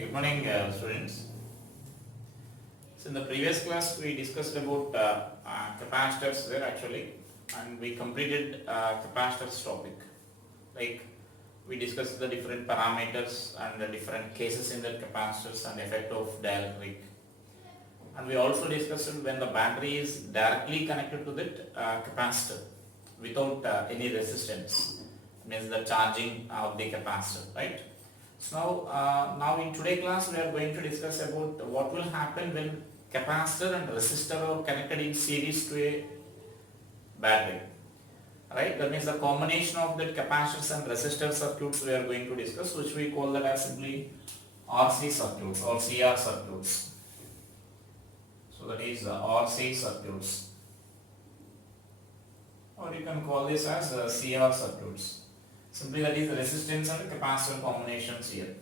Good morning, students. So in the previous class, we discussed about capacitors there actually, and we completed capacitors topic. Like we discussed the different parameters and the different cases in the capacitors and effect of dielectric. And we also discussed when the battery is directly connected to that capacitor without any resistance, means the charging of the capacitor, right? So now in today's class we are going to discuss about what will happen when capacitor and resistor are connected in series to a battery. Right? That means the combination of the capacitors and resistor circuits we are going to discuss, which we call that as simply RC circuits or CR circuits. So that is RC circuits, or you can call this as CR circuits. Simply that is the resistance and the capacitor combinations here.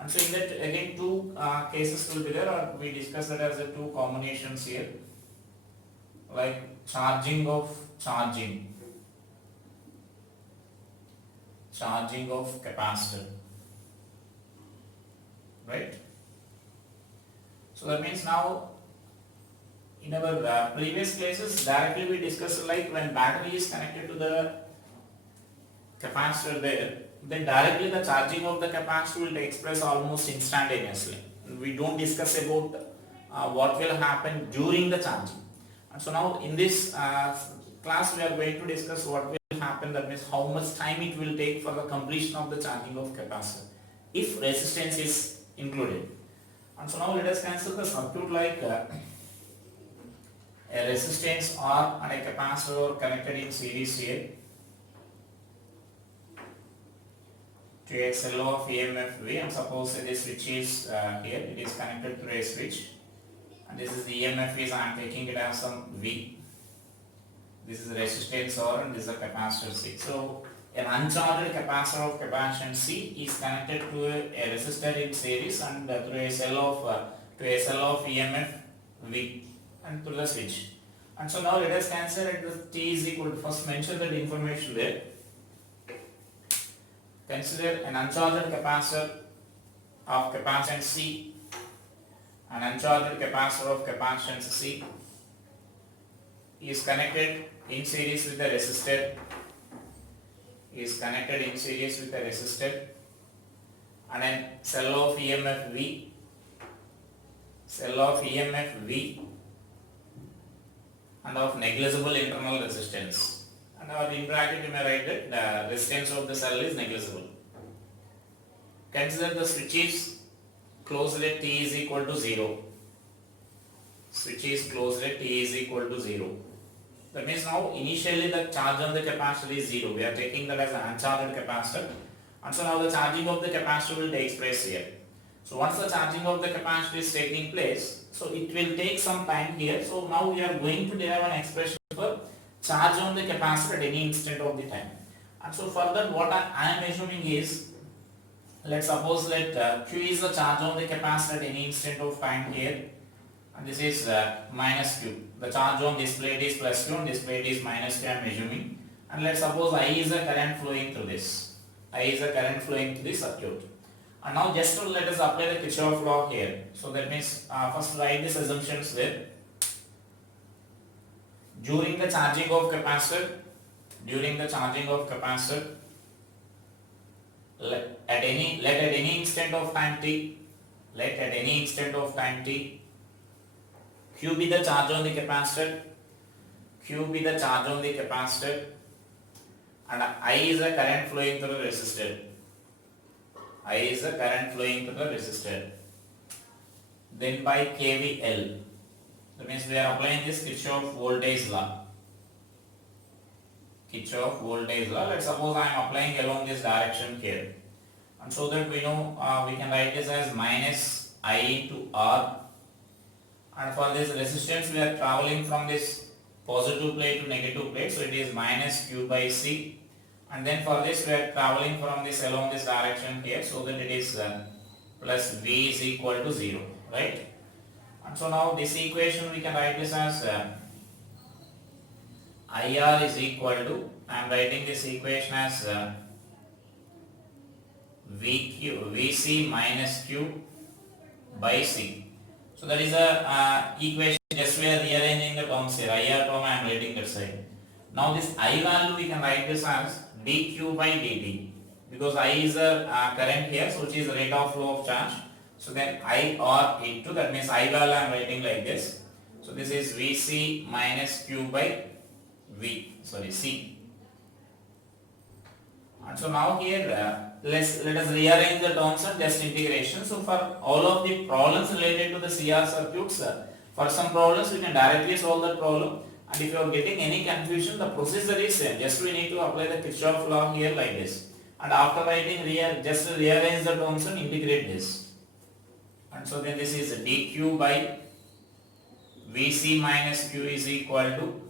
And so in that again two cases will be there, or we discuss that as the two combinations here, like charging of capacitor, right? So that means now in our previous classes directly we discussed like when battery is connected to the capacitor there, then directly the charging of the capacitor will take place almost instantaneously. We don't discuss about what will happen during the charging. And so now in this class we are going to discuss what will happen, that means how much time it will take for the completion of the charging of capacitor if resistance is included. And so now let us consider the circuit like a resistance R and a capacitor connected in series here to a cell of EMF V, and suppose this switch is here, it is connected through a switch, and this is the EMF is, I am taking it as some V. This is the resistance R and this is the capacitor C. So an uncharged capacitor of capacitance C is connected to a resistor in series and through a cell of EMF V and through the switch. And so now let us consider it T is equal to, first mention that information there. Consider an uncharged capacitor of capacitance C, an uncharged capacitor of capacitance C is connected in series with the resistor, and a cell of EMF V and of negligible internal resistance. And in bracket you may write that the resistance of the cell is negligible. Consider the switch is closed at T is equal to 0. Switch is closed at T is equal to 0. That means now initially the charge on the capacitor is 0. We are taking that as an uncharged capacitor. And so now the charging of the capacitor will take place here. So once the charging of the capacitor is taking place, so it will take some time here. So now we are going to derive an expression for charge on the capacitor at any instant of the time. And so further what I am assuming is, let's suppose that Q is the charge on the capacitor at any instant of time here, and this is minus Q. The charge on this plate is plus Q and this plate is minus Q, I am assuming. And let's suppose I is the current flowing through this. I is the current flowing through the circuit. And now just to let us apply the Kirchhoff law here. So that means first write these assumptions there. During the charging of capacitor, let at any instant of time t, Q be the charge on the capacitor, and I is the current flowing through the resistor. Then by KVL. That means we are applying this Kirchhoff voltage law. Let's suppose I am applying along this direction here. And so that we know we can write this as minus I into R. And for this resistance we are traveling from this positive plate to negative plate. So it is minus Q by C. And then for this we are traveling from this along this direction here. So that it is plus V is equal to 0. Right? And so now this equation we can write this as IR is equal to, I am writing this equation as VC minus Q by C. So that is a equation. Just we are rearranging the terms here. IR term I am writing that side. Now this I value we can write this as dq by dt, because I is a current here, so which is the rate of flow of charge. So then I or into, that means I value I am writing like this. So this is Vc minus q by C. And so now here let us rearrange the terms and just integration. So for all of the problems related to the CR circuits, for some problems we can directly solve that problem, and if you are getting any confusion, the procedure is same. Just we need to apply the Kirchhoff law here like this, and after writing just rearrange the terms and integrate this. And so then this is dq by Vc minus q is equal to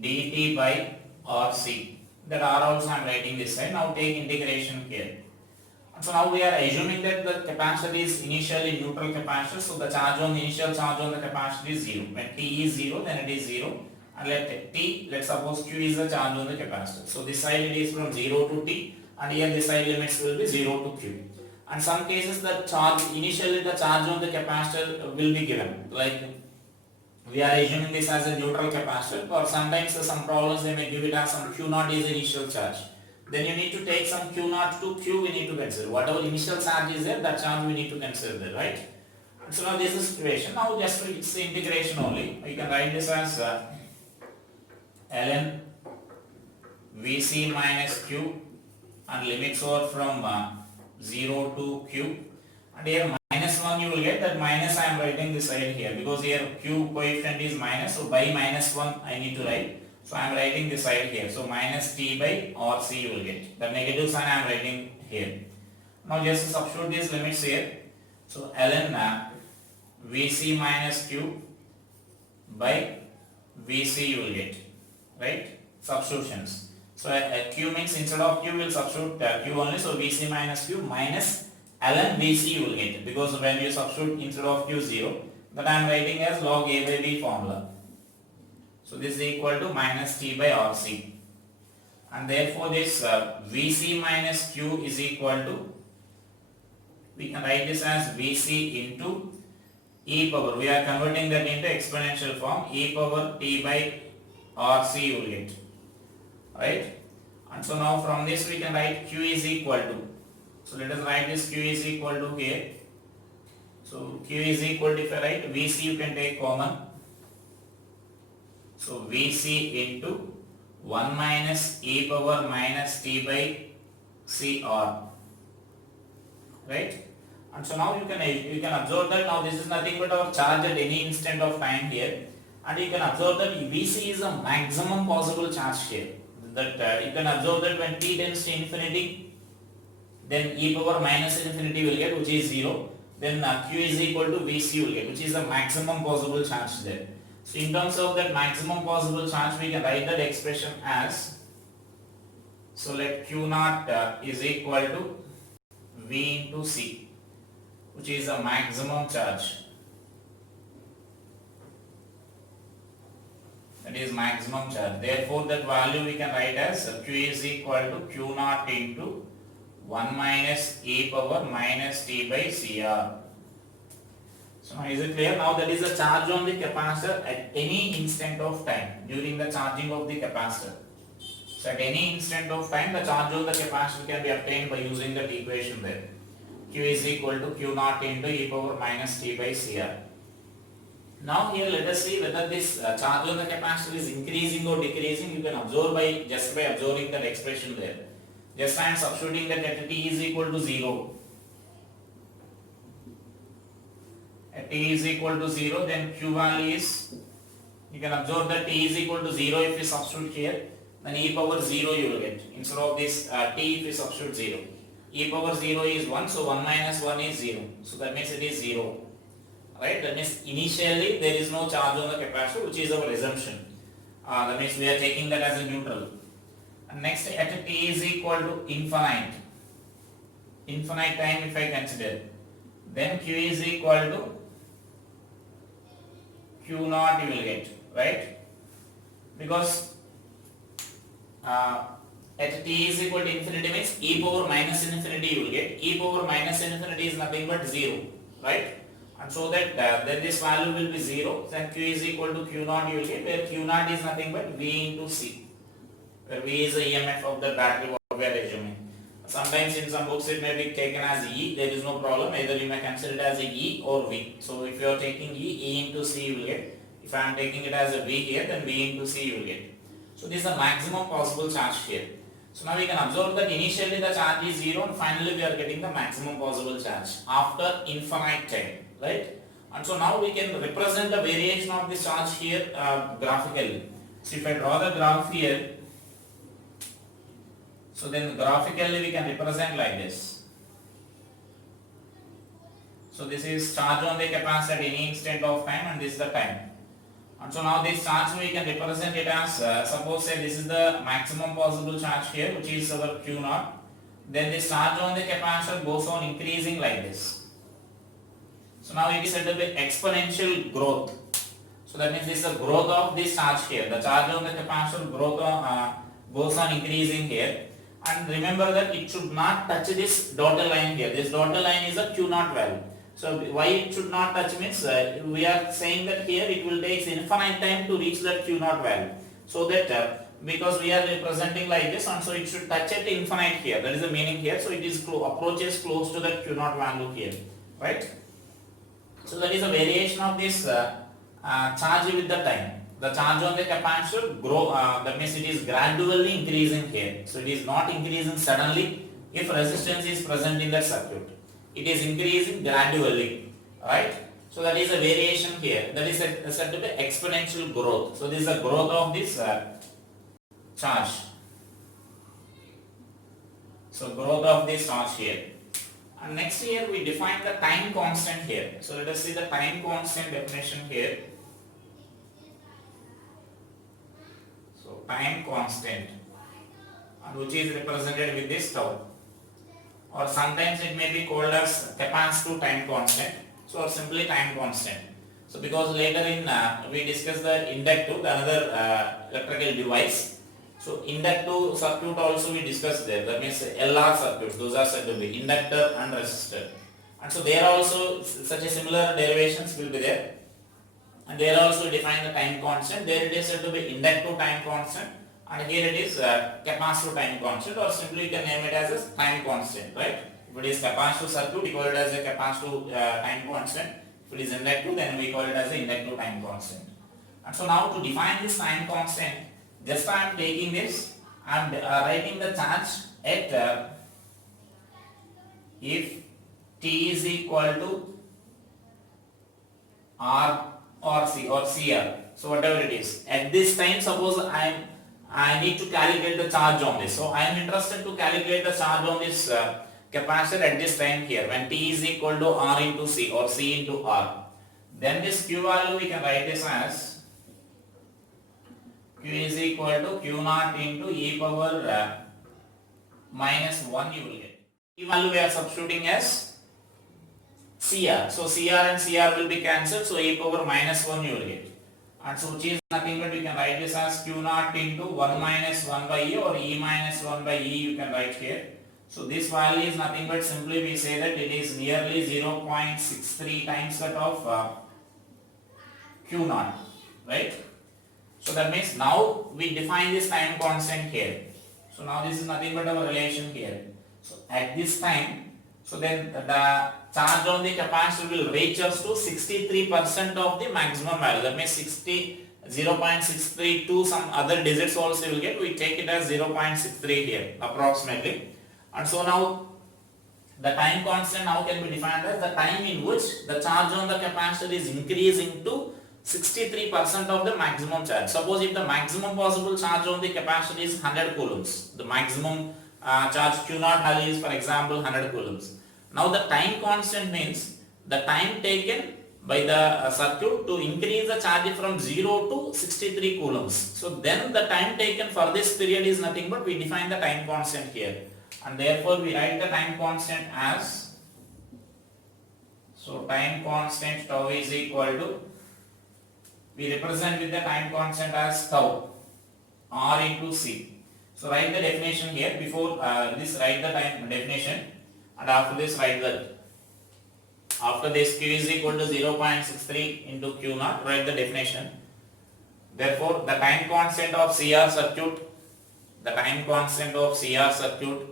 dt by Rc. That R also I am writing this side. Now take integration here. And so now we are assuming that the capacitor is initially neutral capacitor. So the initial charge on the capacitor is 0. When t is 0, then it is 0. And let's suppose q is the charge on the capacitor. So this side it is from 0 to t, and here this side limits will be 0 to q. And some cases initially the charge on the capacitor will be given. Like we are assuming this as a neutral capacitor, or sometimes some problems they may give it as some Q0 is initial charge. Then you need to take some Q0 to Q we need to consider. Whatever initial charge is there, that charge we need to consider there, right? And so now this is the situation. Now just it's the integration only. You can write this as ln Vc minus Q, and limits over from 0 to Q. And here minus 1 you will get, that minus I am writing this side here, because here q coefficient is minus, so by minus 1 I need to write. So I am writing this side here. So minus t by Rc you will get. The negative sign I am writing here. Now just substitute these limits here. So ln Vc minus q by Vc you will get, right? Substitutions. So q means instead of q we will substitute q only. So Vc minus q minus ln Vc you will get, because when you substitute instead of q 0, that I am writing as log a by b formula. So this is equal to minus t by Rc, and therefore this Vc minus q is equal to, we can write this as Vc into e power, we are converting that into exponential form, e power t by Rc you will get, right? And so now from this we can write q is equal to, so let us write this q is equal to here. So q is equal to, if I write Vc you can take common. So Vc into 1 minus e power minus t by Cr, right? And so now you can observe that now this is nothing but our charge at any instant of time here, and you can observe that Vc is a maximum possible charge here. That you can observe that when t tends to infinity, then e power minus infinity will get, which is 0. Then q is equal to Vc will get, which is the maximum possible charge there. So in terms of that maximum possible charge, we can write that expression as, so let q naught is equal to V into C, which is the maximum charge. That is maximum charge. Therefore that value we can write as q is equal to q naught into 1 minus e power minus t by Cr. So now is it clear? Now that is the charge on the capacitor at any instant of time during the charging of the capacitor. So at any instant of time the charge on the capacitor can be obtained by using that equation there. Q is equal to q naught into e power minus t by Cr. Now here let us see whether this charge on the capacitor is increasing or decreasing. You can observe by observing that expression there. Just I am substituting that at t is equal to 0. At t is equal to 0, then q value is, you can observe that t is equal to 0 if you substitute here, then e power 0 you will get. Instead of this t if you substitute 0. E power 0 is 1, so 1 minus 1 is 0. So that means it is 0. Right? That means initially there is no charge on the capacitor, which is our assumption. That means we are taking that as a neutral. And next, at t is equal to infinite time if I consider, then q is equal to q naught you will get, right? Because at at t is equal to infinity means e power minus infinity you will get. E power minus infinity is nothing but 0, right? And so that then this value will be 0, then q is equal to q naught you will get, where q naught is nothing but v into c, where v is the EMF of the battery what we are assuming. Sometimes in some books it may be taken as E, there is no problem, either you may consider it as a E or V. So if you are taking E into C you will get. If I am taking it as a V here, then V into C you will get. So this is the maximum possible charge here. So now we can observe that initially the charge is 0 and finally we are getting the maximum possible charge after infinite time, right? And so now we can represent the variation of the charge here graphically. So if I draw the graph here, so then graphically we can represent like this. So this is charge on the capacitor at any instant of time and this is the time. And so now this charge we can represent it as suppose say this is the maximum possible charge here, which is our Q naught. Then this charge on the capacitor goes on increasing like this. So now it is said to be exponential growth. So that means this is the growth of this charge here. The charge on the capacitor growth goes on increasing here. And remember that it should not touch this dotted line here. This dotted line is a Q naught value. So why it should not touch means we are saying that here it will take infinite time to reach that Q naught value. So that because we are representing like this, and so it should touch at infinite here. That is the meaning here. So it is approaches close to that Q naught value here, right? So that is a variation of this charge with the time. The charge on the capacitor that means it is gradually increasing here. So it is not increasing suddenly if resistance is present in that circuit. It is increasing gradually, right? So that is a variation here. That is said to be exponential growth. So this is the growth of this charge. So growth of this charge here. And next here we define the time constant here. So let us see the time constant definition here. Time constant, and which is represented with this tau, or sometimes it may be called as capacitive time constant, so or simply time constant. So because later in we discussed the inductive, the another electrical device. So inductive circuit also we discussed there, that means LR circuits, those are said to be inductor and resistor, and so there also such a similar derivations will be there. And there also define the time constant. There it is said to be inductive time constant, and here it is capacitive time constant, or simply you can name it as a time constant, right? If it is capacitive circuit, we call it as a capacitive time constant. If it is inductive, then we call it as a inductive time constant. And so now to define this time constant, just I am taking this, I am writing the charge at if t is equal to R or C or CR, so whatever it is. At this time, suppose I need to calculate the charge on this. So I am interested to calculate the charge on this capacitor at this time here when t is equal to R into C or C into R. Then this Q value we can write this as Q is equal to Q naught into e power minus 1 you will get. E value we are substituting as CR. So CR and CR will be cancelled. So e power minus 1 you will get. And so which is nothing but we can write this as Q naught into 1 minus 1 by E, or E minus 1 by E you can write here. So this value is nothing but simply we say that it is nearly 0.63 times that of Q naught, right? So that means now we define this time constant here. So now this is nothing but our relation here. So at this time, so then the charge on the capacitor will reach us to 63% of the maximum value. That means 0.632 some other digits also will get. We take it as 0.63 here approximately. And so now the time constant now can be defined as the time in which the charge on the capacitor is increasing to 63% of the maximum charge. Suppose if the maximum possible charge on the capacitor is 100 coulombs, the maximum charge Q naught value is for example 100 coulombs. Now the time constant means the time taken by the circuit to increase the charge from 0 to 63 coulombs. So then the time taken for this period is nothing but we define the time constant here, and therefore we write the time constant as, so time constant tau is equal to, we represent with the time constant as tau R into C. So write the definition here. Before this write the time definition, and after this write the, after this Q is equal to 0.63 into Q naught, write the definition. Therefore the time constant of CR circuit, the time constant of CR circuit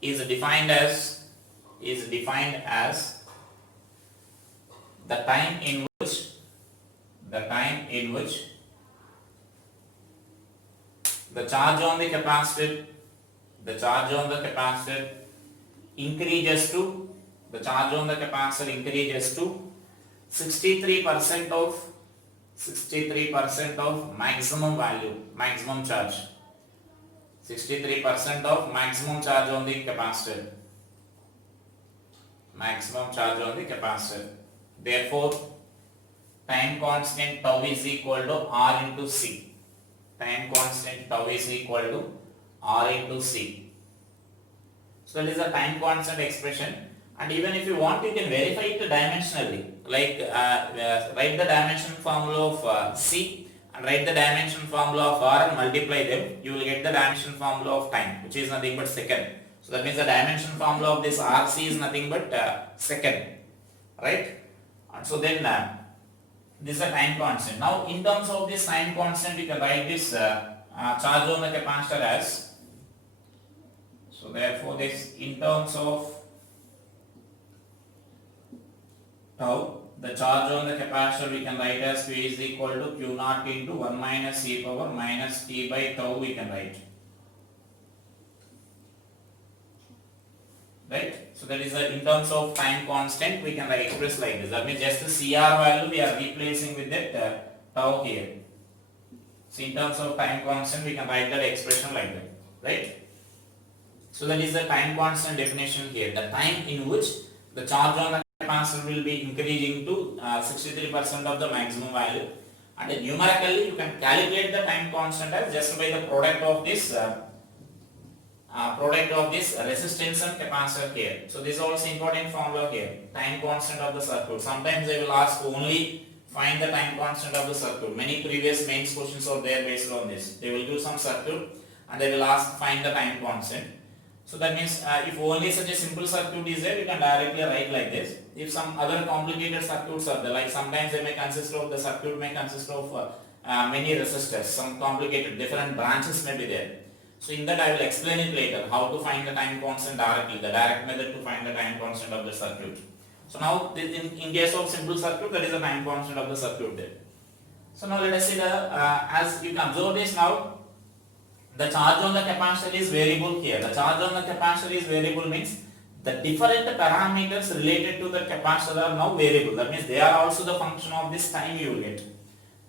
is defined as the time in which the charge on the capacitor increases to 63% of maximum value, maximum charge. 63% of maximum charge on the capacitor. Therefore, time constant tau is equal to R into C. Time constant tau is equal to R into C. So that is the time constant expression. And even if you want, you can verify it dimensionally. Like write the dimension formula of C and write the dimension formula of R and multiply them. You will get the dimension formula of time, which is nothing but second. So that means the dimension formula of this RC is nothing but second, right? And so then this is a time constant. Now in terms of this time constant, you can write this charge on the capacitor as, so therefore this in terms of tau, the charge on the capacitor we can write as Q is equal to Q naught into 1 minus e power minus t by tau we can write. Right? So that is in terms of time constant we can express like this. That means just the CR value we are replacing with that tau here. So in terms of time constant we can write that expression like that. Right? So that is the time constant definition here. The time in which the charge on the capacitor will be increasing to 63% of the maximum value. And numerically you can calculate the time constant as just by the product of this resistance and capacitor here. So this is also important formula here. Time constant of the circuit. Sometimes they will ask only find the time constant of the circuit. Many previous mains questions are there based on this. They will do some circuit and they will ask find the time constant. So that means if only such a simple circuit is there, you can directly write like this. If some other complicated circuits are there, like sometimes they may consist of, the circuit may consist of many resistors, some complicated different branches may be there. So in that I will explain it later, how to find the time constant directly, the direct method to find the time constant of the circuit. So now in case of simple circuit, that is the time constant of the circuit there. So now let us see as you can observe this now, the charge on the capacitor is variable here. The charge on the capacitor is variable means the different parameters related to the capacitor are now variable. That means they are also the function of this time you will get.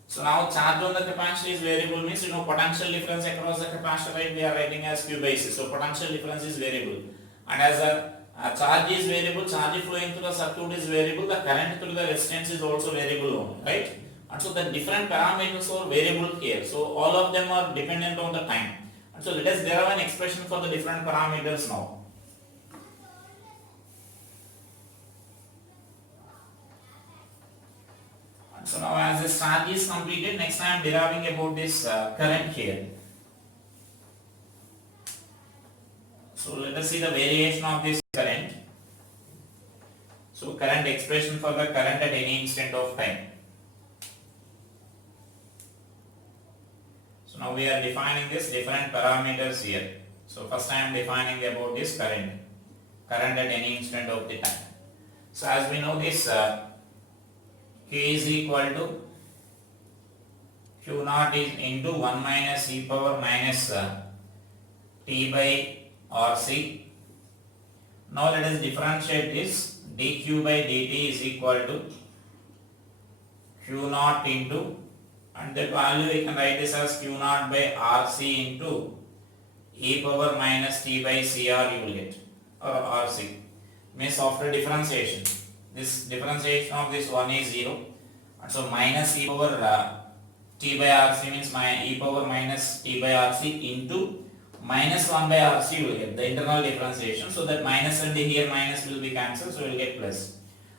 So now charge on the capacitor is variable means potential difference across the capacitor, right, we are writing as Q by C. So potential difference is variable. And as a charge is variable, charge flowing through the circuit is variable, the current through the resistance is also variable, right? And so the different parameters are variable here. So all of them are dependent on the time. And so let us derive an expression for the different parameters now. And so now as this charge is completed, next I am deriving about this current here. So let us see the variation of this current. So current expression for the current at any instant of time. So now we are defining this different parameters here. So first I am defining about this current at any instant of the time. So as we know this Q is equal to Q naught is into 1 minus e power minus t by RC. Now let us differentiate this. dq by dt is equal to Q naught into, and that value we can write this as Q naught by RC into e power minus t by CR you will get, or RC. Means after differentiation, this differentiation of this one is 0, and so minus e power t by RC means my e power minus t by RC into minus 1 by RC you will get the internal differentiation. So that minus and here minus will be cancelled, so you will get plus.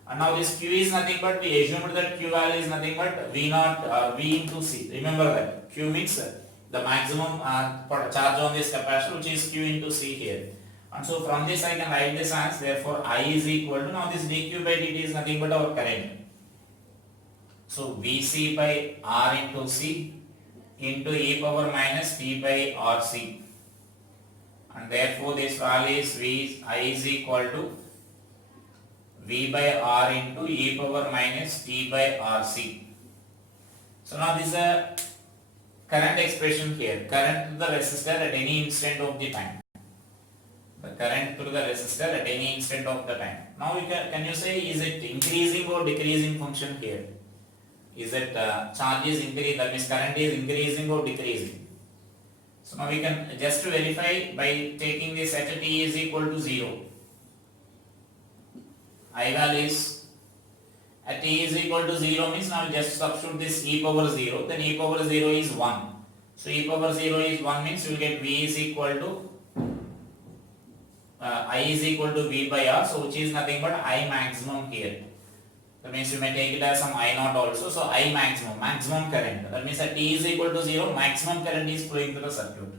And now this Q is nothing but, we assumed that Q value is nothing but V naught V into C. Remember that Q means the maximum charge on this capacitor, which is Q into C here. And so from this I can write this as, therefore I is equal to, now this dq by dt is nothing but our current. So Vc by R into C into e power minus T by RC. And therefore this value is I is equal to V by R into e power minus T by RC. So now this is a current expression here, current to the resistor at any instant of the time. The current through the resistor at any instant of the time. Now can you say, is it increasing or decreasing function here? Is it charge is increasing, that means current is increasing or decreasing? So now we can just verify by taking this at t is equal to 0. I value is at t is equal to 0 means now just substitute this e power 0, then e power 0 is 1. So e power 0 is 1 means you will get V is equal to I is equal to V by R, so which is nothing but I maximum here. That means you may take it as some I naught also, so I maximum, maximum current. That means at t is equal to 0, maximum current is flowing through the circuit.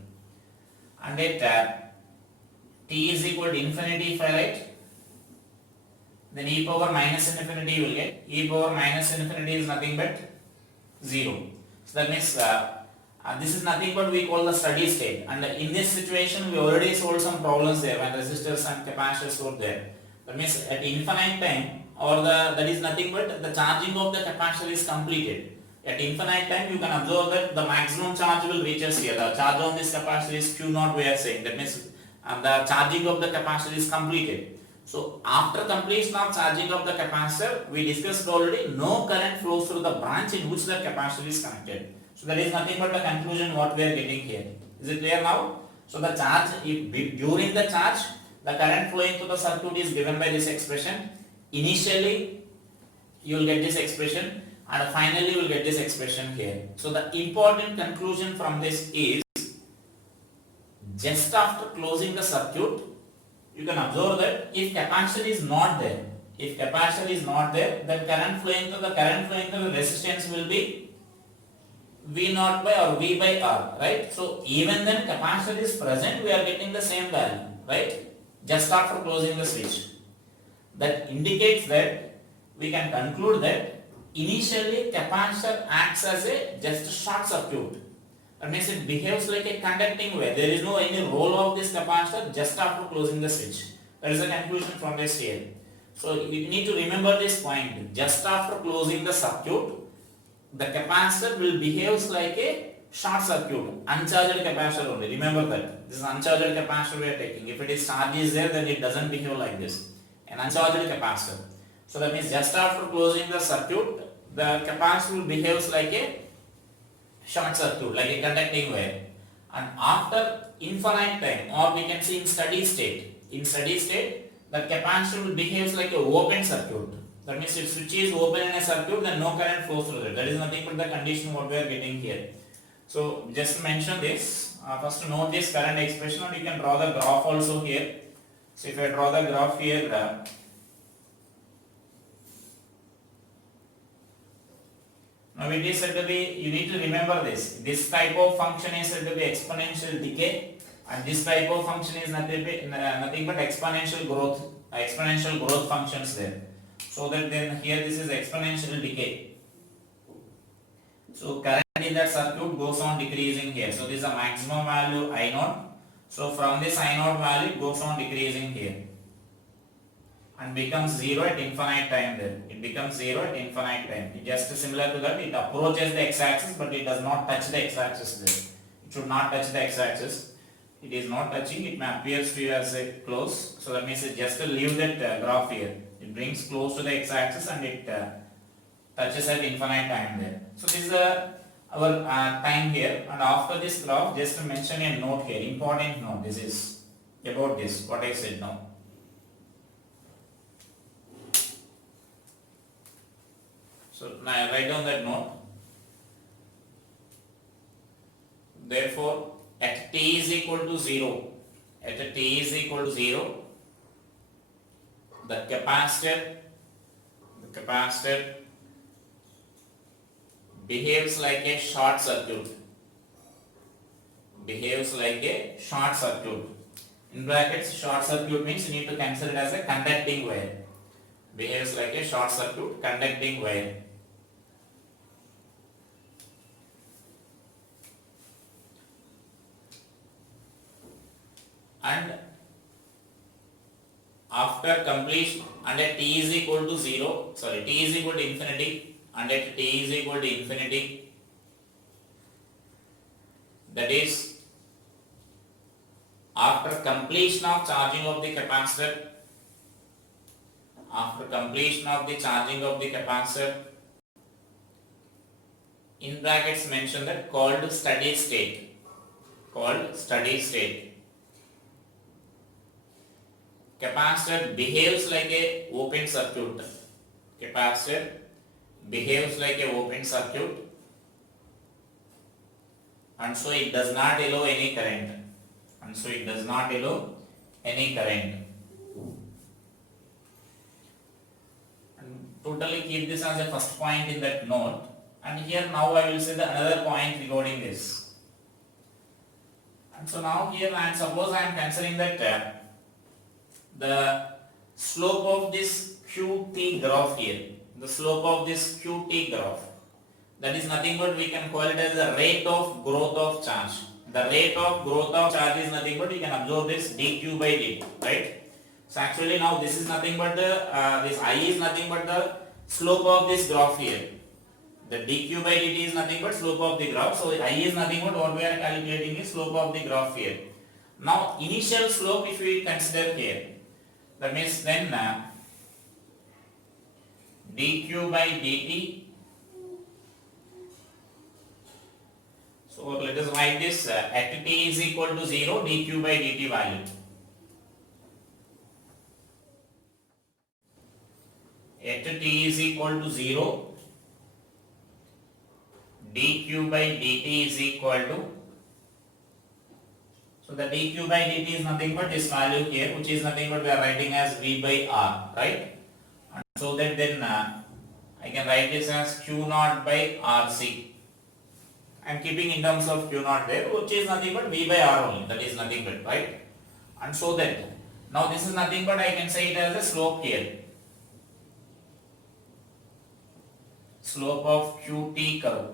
And at t is equal to infinity if I write, then e power minus infinity you will get. E power minus infinity is nothing but 0. So that means this is nothing but we call the steady state, and in this situation we already solved some problems there when resistors and capacitors were there. That means at infinite time, or that is nothing but the charging of the capacitor is completed. At infinite time you can observe that the maximum charge will reach us here. The charge on this capacitor is Q naught we are saying. That means the charging of the capacitor is completed. So after completion of charging of the capacitor, we discussed already, no current flows through the branch in which the capacitor is connected. So that is nothing but the conclusion what we are getting here. Is it clear now? So the charge, during the charge, the current flowing through the circuit is given by this expression. Initially, you will get this expression, and finally you will get this expression here. So the important conclusion from this is, just after closing the circuit, you can observe that if capacitor is not there, then current flowing through the resistance will be V naught by or V by R, right? So even then capacitor is present, we are getting the same value, right? Just after closing the switch. That indicates that we can conclude that initially capacitor acts as a just a short circuit. That means it behaves like a conducting wire. There is no any role of this capacitor just after closing the switch. That is the conclusion from this here. So you need to remember this point. Just after closing the circuit, the capacitor will behave like a short circuit, uncharged capacitor only. Remember that. This is uncharged capacitor we are taking. If it is charge is there, then it doesn't behave like this. An uncharged capacitor. So that means just after closing the circuit, the capacitor will behave like a short circuit, like a conducting wire. And after infinite time, or we can see in steady state, the capacitor will behave like a open circuit. That means if switch is open in a circuit, then no current flows through it. That is nothing but the condition what we are getting here. So just mention this. First note this current expression, and you can draw the graph also here. So if I draw the graph here, now it is said to be, you need to remember this. This type of function is said to be exponential decay, and this type of function is nothing but exponential growth functions there. So that then here this is exponential decay. So current in that circuit goes on decreasing here. So this is a maximum value I naught. So from this I naught value it goes on decreasing here and becomes 0 at infinite time there. It becomes 0 at infinite time. It just similar to that, it approaches the x-axis but it does not touch the x-axis there. It should not touch the x-axis. It is not touching, it may appears to you as a close. So that means it just leave that graph here. It brings close to the x-axis and it touches at infinite time there. So this is our time here, and after this graph just mention a note here, important note. This is about this, what I said now. So now I write down that note. Therefore, at t is equal to 0, the capacitor behaves like a short circuit. behaves like a short circuit. In brackets, short circuit means you need to consider it as a conducting wire. Behaves like a short circuit conducting wire. And after completion and at t is equal to 0, t is equal to infinity, and at t is equal to infinity, that is after completion of charging of the capacitor, in brackets mention that called steady state, capacitor behaves like a open circuit, and so it does not allow any current, and totally keep this as a first point in that note. And here now I will say the another point regarding this. And so now here suppose I am considering that the slope of this QT graph here, that is nothing but we can call it as the rate of growth of charge. The rate of growth of charge is nothing but we can observe this dq by dt, right? So actually now this is nothing but this I is nothing but the slope of this graph here. The dq by dt is nothing but slope of the graph. So I is nothing but what we are calculating is slope of the graph here. Now initial slope if we consider here, that means then dq by dt. So let us write this at t is equal to 0, dq by dt value. At t is equal to 0, dq by dt is equal to, so the dq by dt is nothing but this value here, which is nothing but we are writing as v by r, right? And so that then I can write this as q naught by rc. I am keeping in terms of q naught there, which is nothing but v by r only, that is nothing but, right? And so that now this is nothing but I can say it as a slope here, slope of qt curve.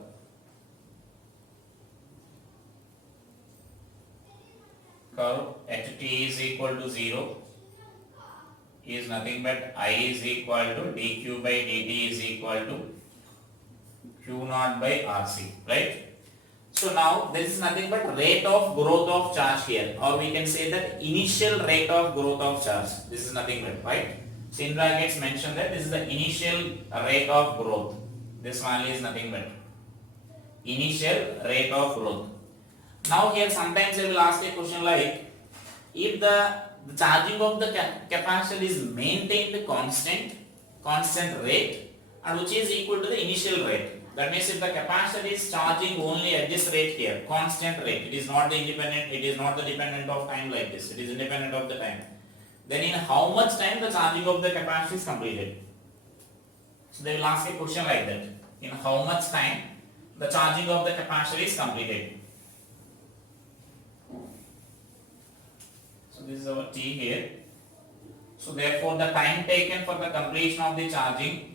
At t is equal to 0 is nothing but I is equal to dq by dt is equal to q naught by rc, right? So now this is nothing but rate of growth of charge here, or we can say that initial rate of growth of charge. This is nothing but, right? So in brackets mention that this is the initial rate of growth. This value is nothing but initial rate of growth. Now here sometimes I will ask a question like, if the charging of the capacitor is maintained constant rate, and which is equal to the initial rate. That means if the capacitor is charging only at this rate here, constant rate, it is not the dependent of time like this, it is independent of the time. Then in how much time the charging of the capacitor is completed? So they will ask a question like that. In how much time the charging of the capacitor is completed? So this is our t here. So therefore the time taken for the completion of the charging,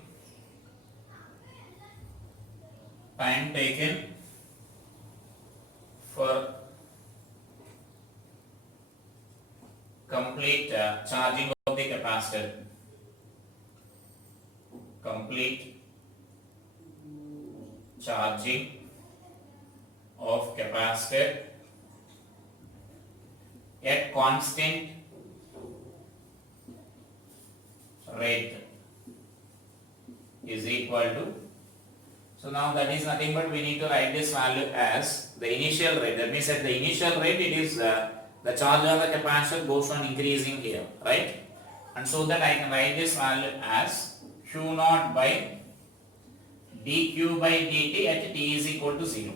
complete charging of the capacitor, complete charging of capacitor at constant rate is equal to, so now that is nothing but we need to write this value as the initial rate. That means at the initial rate it is the charge of the capacitor goes on increasing here, right? And so that I can write this value as q naught by dq by dt at t is equal to 0.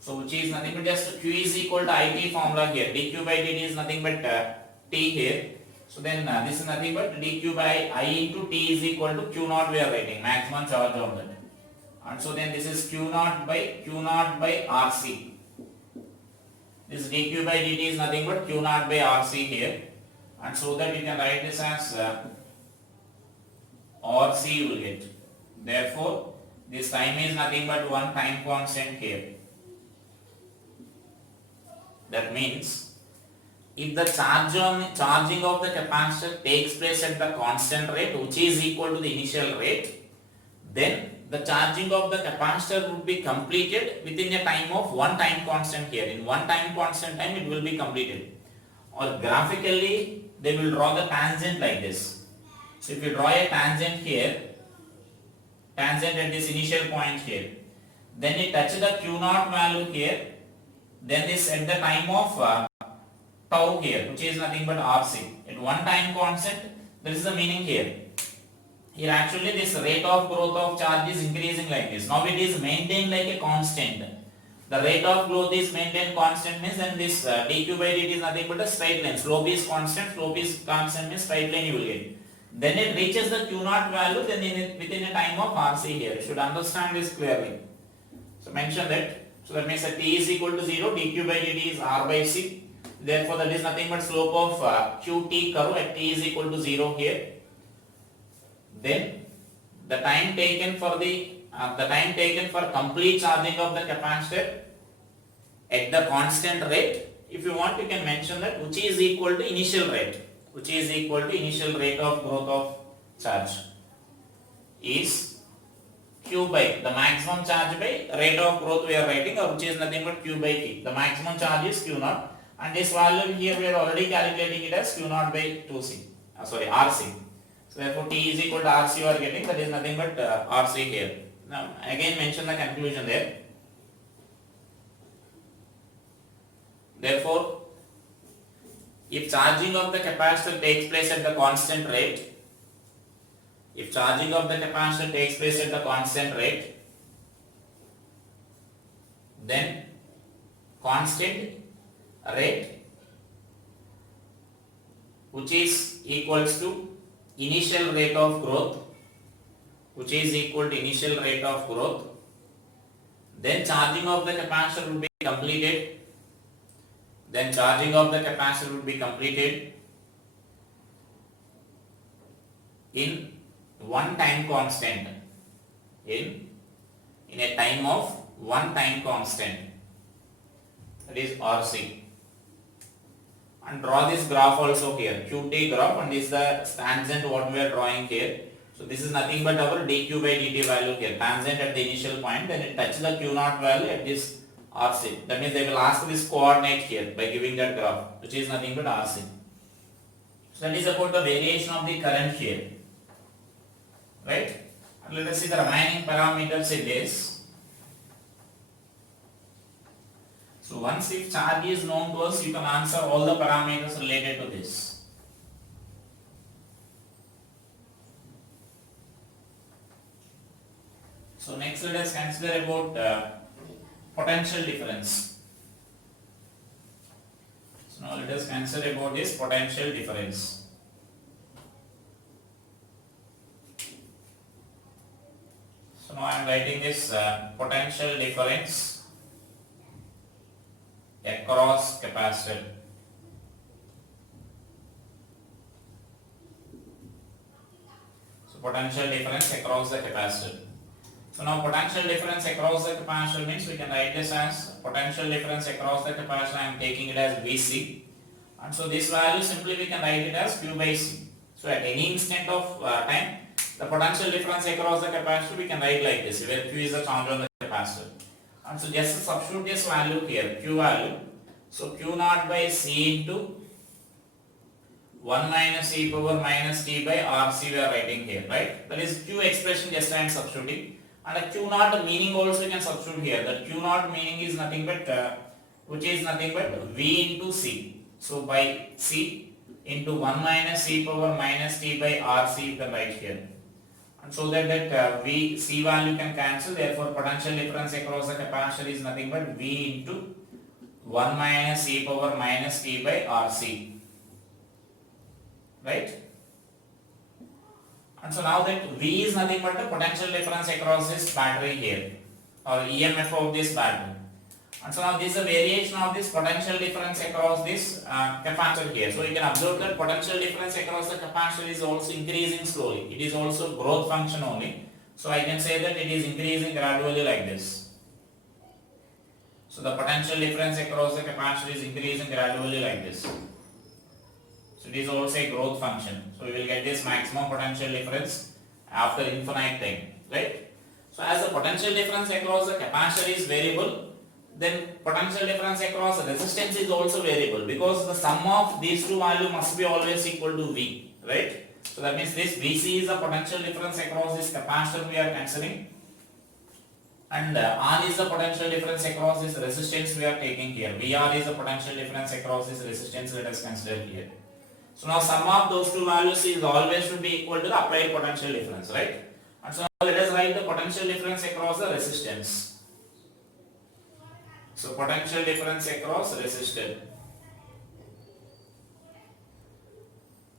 So which is nothing but just q is equal to it formula here, dq by dt is nothing but t here. So then this is nothing but dq by I into t is equal to q naught we are writing, maximum charge of that. And so then this is q naught by rc. This dq by dt is nothing but q naught by RC here, and so that you can write this as RC you will get. Therefore, this time is nothing but one time constant here. That means, if the charging of the capacitor takes place at the constant rate, which is equal to the initial rate, then the charging of the capacitor would be completed within a time of one time constant here. In one time constant time it will be completed. Or graphically they will draw the tangent like this. So if you draw a tangent here, tangent at this initial point here, then it touches the q naught value here, then this at the time of tau here, which is nothing but RC. At one time constant, this is the meaning here. Here actually this rate of growth of charge is increasing like this. Now it is maintained like a constant. The rate of growth is maintained constant means then this dq by dt is nothing but a straight line. Slope is constant means straight line you will get. Then it reaches the q naught value, then within a time of RC here. You should understand this clearly. So mention that. So that means that t is equal to 0, dq by dt is r by c. Therefore that is nothing but slope of qt curve at t is equal to 0 here. Then the time taken for complete charging of the capacitor at the constant rate, if you want you can mention that, which is equal to initial rate, of growth of charge is q by the maximum charge by rate of growth we are writing, or which is nothing but q by t. The maximum charge is q naught, and this value here we are already calculating it as q naught by 2c, RC. So therefore t is equal to RC you are getting, that is nothing but RC here. Now again mention the conclusion there. Therefore, if charging of the capacitor takes place at the constant rate, then constant rate, which is equals to initial rate of growth, then charging of the capacitor will be completed, in one time constant, in a time of one time constant, that is RC. And draw this graph also here, qt graph, and this is the tangent what we are drawing here. So this is nothing but our dq by dt value here, tangent at the initial point, then it touches the q naught value at this RC. That means they will ask this coordinate here by giving that graph, which is nothing but RC. So that is about the variation of the current here, right? And let us see the remaining parameters in this. So once if charge is known to us, you can answer all the parameters related to this. So next let us consider about potential difference. So now let us consider about this potential difference. So now I am writing this potential difference across capacitor. So potential difference across the capacitor. So now potential difference across the capacitor means we can write this as potential difference across the capacitor. I am taking it as Vc, and so this value simply we can write it as Q by C. So at any instant of time, the potential difference across the capacitor we can write like this, where Q is the charge on the capacitor. And so just substitute this value here, Q value. So Q naught by C into 1 minus e power minus t by RC we are writing here, right? That is Q expression just I am substituting. And a Q naught meaning also you can substitute here. The Q naught meaning is nothing but which is nothing but V into C. So by C into 1 minus e power minus t by RC you can write here. And so that V C value can cancel, therefore potential difference across the capacitor is nothing but V into 1 minus e power minus t by RC, right? And so now that V is nothing but the potential difference across this battery here, or EMF of this battery. And so now this is a variation of this potential difference across this capacitor here. So you can observe that potential difference across the capacitor is also increasing slowly. It is also growth function only. So I can say that it is increasing gradually like this. So the potential difference across the capacitor is increasing gradually like this. So it is also a growth function. So we will get this maximum potential difference after infinite time, right? So as the potential difference across the capacitor is variable, then potential difference across the resistance is also variable, because the sum of these two values must be always equal to V, right? So that means this Vc is the potential difference across this capacitor we are considering, and R is the potential difference across this resistance we are taking here. Vr is the potential difference across this resistance let us consider here. So now sum of those two values is always should be equal to the applied potential difference, right? And so now let us write the potential difference across the resistance. So potential difference across resistor.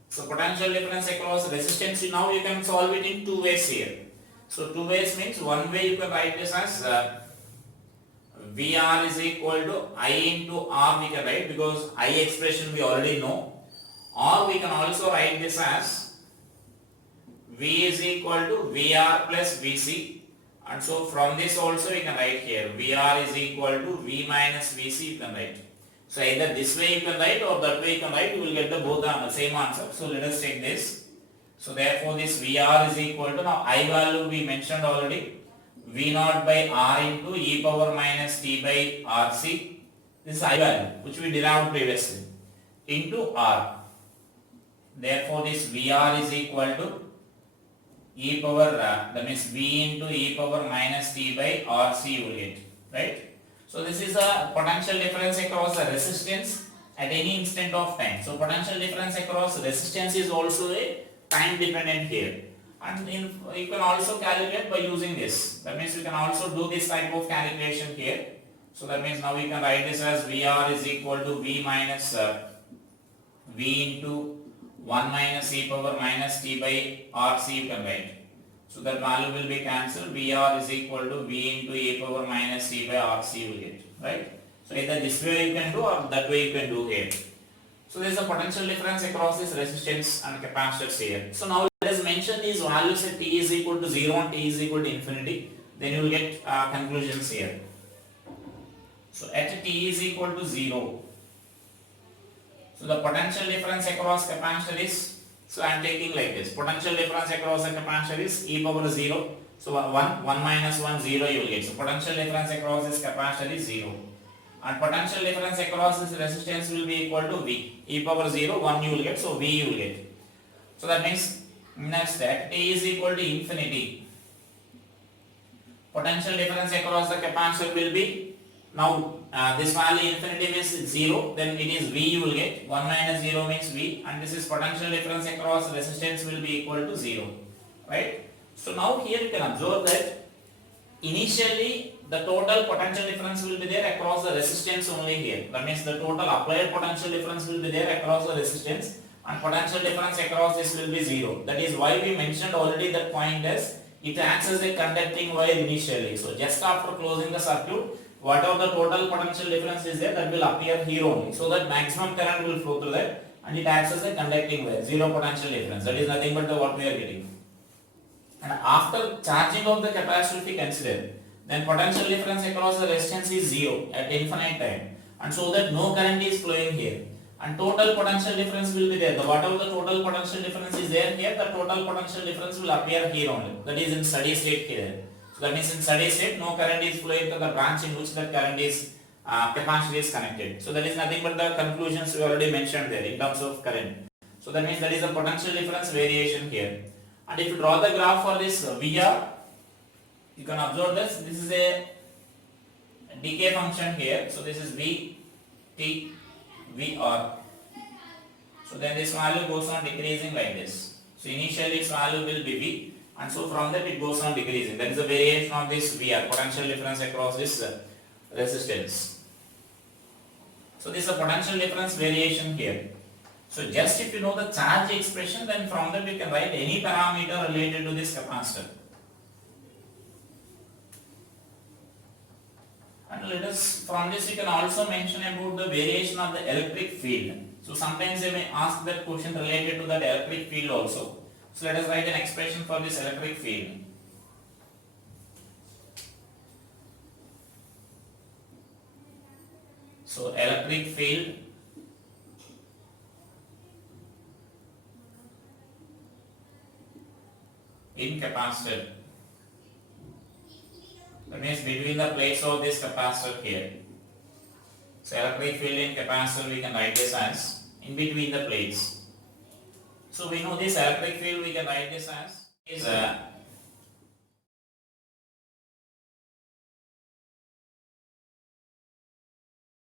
So potential difference across resistance, now you can solve it in two ways here. So two ways means one way you can write this as VR is equal to I into R we can write, because I expression we already know. Or we can also write this as V is equal to VR plus Vc. And so from this also we can write here VR is equal to V minus Vc you can write. So either this way you can write or that way you can write, you will get the both the same answer. So let us take this. So therefore this VR is equal to, now I value we mentioned already, V naught by R into e power minus t by RC. This is I value which we derived previously into R. Therefore this VR is equal to e power, that means V into e power minus t by RC you will get, right? So this is a potential difference across the resistance at any instant of time. So potential difference across resistance is also a time dependent here. And you can also calculate by using this. That means you can also do this type of calculation here. So that means now we can write this as VR is equal to V minus V into 1 minus e power minus t by RC you can write. So that value will be cancelled. VR is equal to V into e power minus t by RC you will get, right? So either this way you can do or that way you can do here. So there is a potential difference across this resistance and capacitors here. So now let us mention these values at t is equal to 0 and t is equal to infinity. Then you will get conclusions here. So at t is equal to 0. So the potential difference across capacitor is, so I am taking like this. Potential difference across the capacitor is e power 0. So 1 minus 1 0 you will get. So potential difference across this capacitor is 0. And potential difference across this resistance will be equal to V. E power 0, 1 you will get, so V you will get. So that means next that t is equal to infinity. Potential difference across the capacitor will be, now this value infinity means 0, then it is V you will get. 1 minus 0 means V, and this is potential difference across resistance will be equal to 0. Right? So now here you can observe that initially the total potential difference will be there across the resistance only here. That means the total applied potential difference will be there across the resistance, and potential difference across this will be 0. That is why we mentioned already that point as it acts as a conducting wire initially. So just after closing the circuit, whatever the total potential difference is there, that will appear here only. So that maximum current will flow through that, and it acts as a conducting wire. 0 potential difference. That is nothing but what we are getting. And after charging of the capacitor if we consider, then potential difference across the resistance is 0 at infinite time, and so that no current is flowing here, and total potential difference will be there. Whatever the total potential difference is there here, the total potential difference will appear here only. That is in steady state here. So that means in steady state no current is flowing to the branch in which the current is capacitor is connected. So that is nothing but the conclusions we already mentioned there in terms of current. So that means that is the potential difference variation here. And if you draw the graph for this VR, you can observe this. This is a decay function here. So this is V, T, VR. So then this value goes on decreasing like this. So initially its value will be V, and so from that it goes on decreasing. That is a variation of this VR, potential difference across this resistance. So this is a potential difference variation here. So just if you know the charge expression, then from that we can write any parameter related to this capacitor. And let us, from this you can also mention about the variation of the electric field. So sometimes they may ask that question related to that electric field also. So let us write an expression for this electric field. So electric field in capacitor. That means between the plates of this capacitor here. So electric field in capacitor we can write this as in between the plates. So we know this electric field we can write this as is